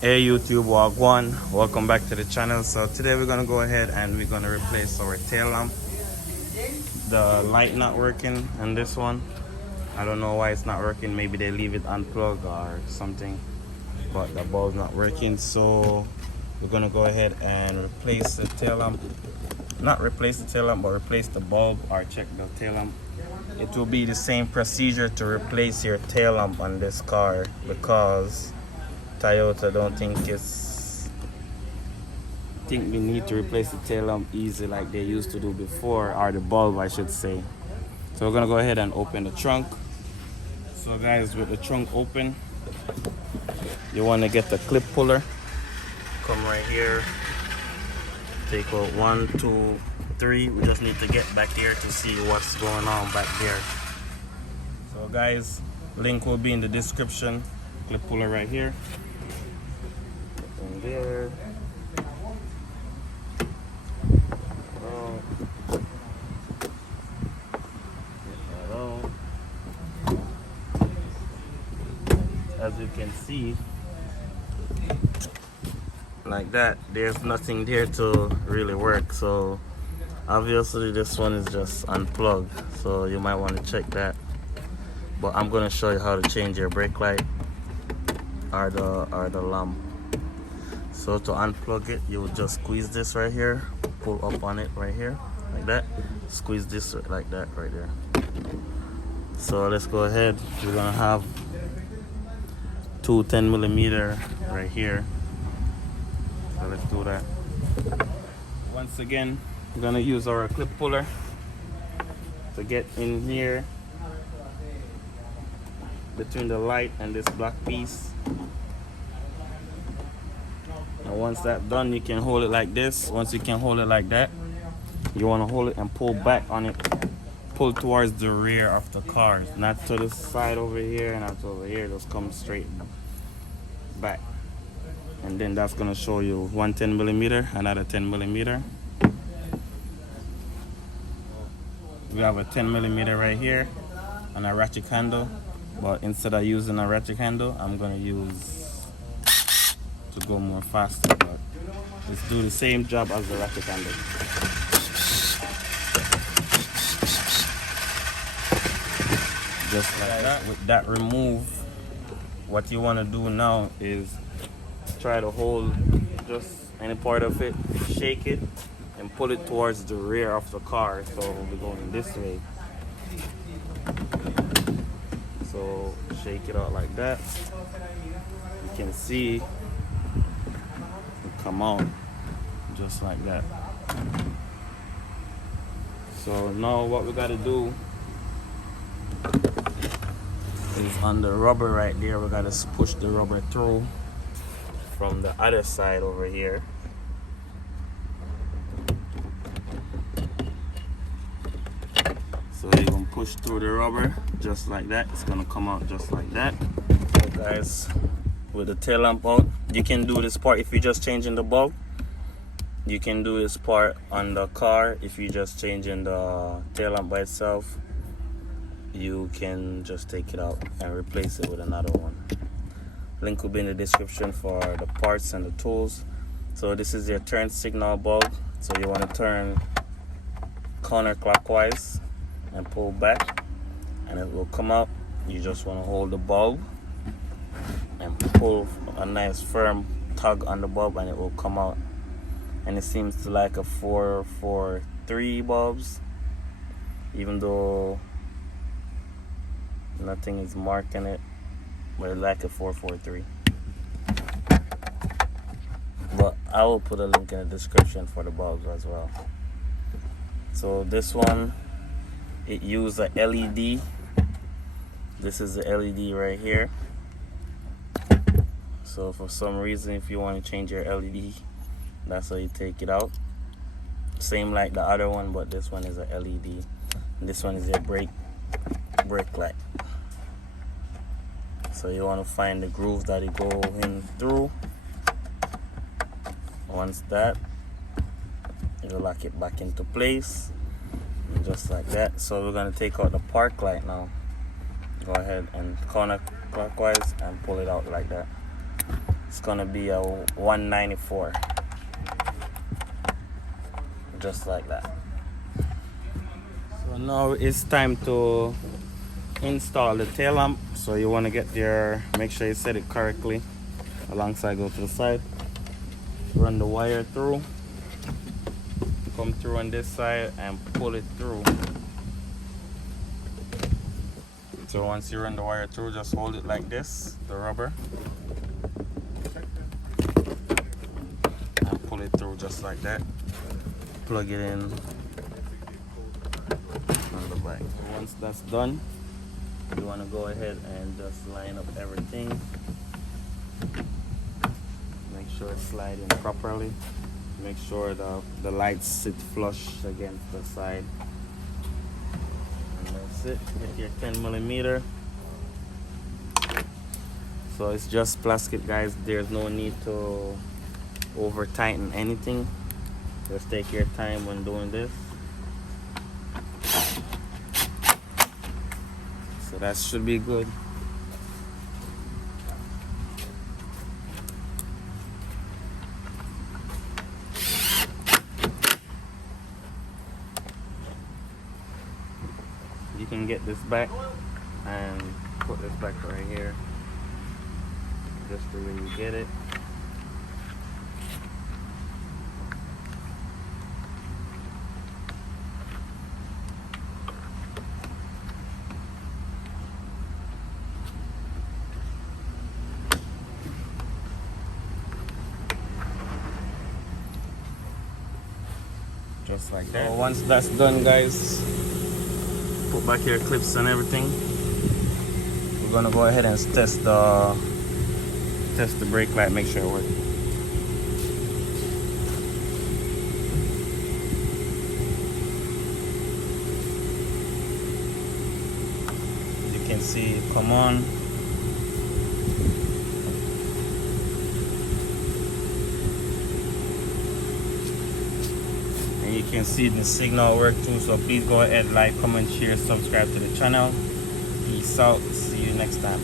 Hey YouTube, Wagwan, welcome back to the channel. So today we're gonna go ahead and we're gonna replace our tail lamp. The light not working on this one. I don't know why it's not working. Maybe they leave it unplugged or something, but the bulb's not working. So we're gonna go ahead and replace the tail lamp. Not replace the tail lamp, but replace the bulb or check the tail lamp. It will be the same procedure to replace your tail lamp on this car because Toyota don't think we need to replace the tail lamp easy like they used to do before, or the bulb I should say. So we're gonna go ahead and open the trunk. So guys, with the trunk open, you want to get the clip puller. Come right here, take out 1, 2, 3. We just need to get back here to see what's going on back there. So guys, link will be in the description. Clip puller right here. In there. As you can see, like that, there's nothing there to really work. So obviously this one is just unplugged, so you might want to check that. But I'm going to show you how to change your brake light or the lamp. So to unplug it, you would just squeeze this right here, pull up on it right here like that, squeeze this like that right there. So let's go ahead. We're gonna have two 10mm right here. So let's do that. Once again, we're gonna use our clip puller to get in here between the light and this black piece. And once that's done, you can hold it like this. Once you can hold it like that, you want to hold it and pull back on it. Pull towards the rear of the car, not to the side over here and not over here. Just come straight back. And then that's going to show you one 10mm, another 10mm. We have a 10mm right here and a ratchet handle. But instead of using a ratchet handle, I'm going to use to go more faster, but let's do the same job as the ratchet handle. Just like that. With that removed, what you want to do now is try to hold just any part of it, shake it, and pull it towards the rear of the car. So we're going this way. So shake it out like that. You can see come out just like that. So now what we got to do is on the rubber right there, we got to push the rubber through from the other side over here. So you're gonna push through the rubber just like that. It's gonna come out just like that. So guys, with the tail lamp out, you can do this part if you're just changing the bulb. You can do this part on the car if you're just changing the tail lamp by itself. You can just take it out and replace it with another one. Link will be in the description for the parts and the tools. So this is your turn signal bulb. So you want to turn counterclockwise and pull back, and it will come out. You just want to hold the bulb and pull a nice firm tug on the bulb, and it will come out. And it seems to like a 443 bulbs, even though nothing is marking it, but it's like a 443. But I will put a link in the description for the bulbs as well. So this one, it used a LED. This is the LED right here. So for some reason, if you want to change your LED, that's how you take it out. Same like the other one, but this one is a LED. And this one is your brake light. So you want to find the grooves that it go in through. Once that, you lock it back into place, and just like that. So we're going to take out the park light now. Go ahead and counterclockwise and pull it out like that. it's gonna be a 194, just like that. So now it's time to install the tail lamp. So you want to get your, make sure you set it correctly. Alongside, go to the side, run the wire through, come through on this side and pull it through. So once you run the wire through, just hold it like this, the rubber, and pull it through just like that. Plug it in on the back. Once that's done, you want to go ahead and just line up everything. Make sure it's sliding properly. Make sure the lights sit flush against the side. And that's it. Get your 10mm. So it's just plastic, guys. There's no need to over tighten anything. Just take your time when doing this. So that should be good. You can get this back and put this back right here, just to really get it. Just like that. So once that's done, guys, put back your clips and everything. We're gonna go ahead and test the brake light, make sure it works. You can see it come on. You can see the signal work too, so please go ahead, like, comment, share, subscribe to the channel. Peace out, see you next time.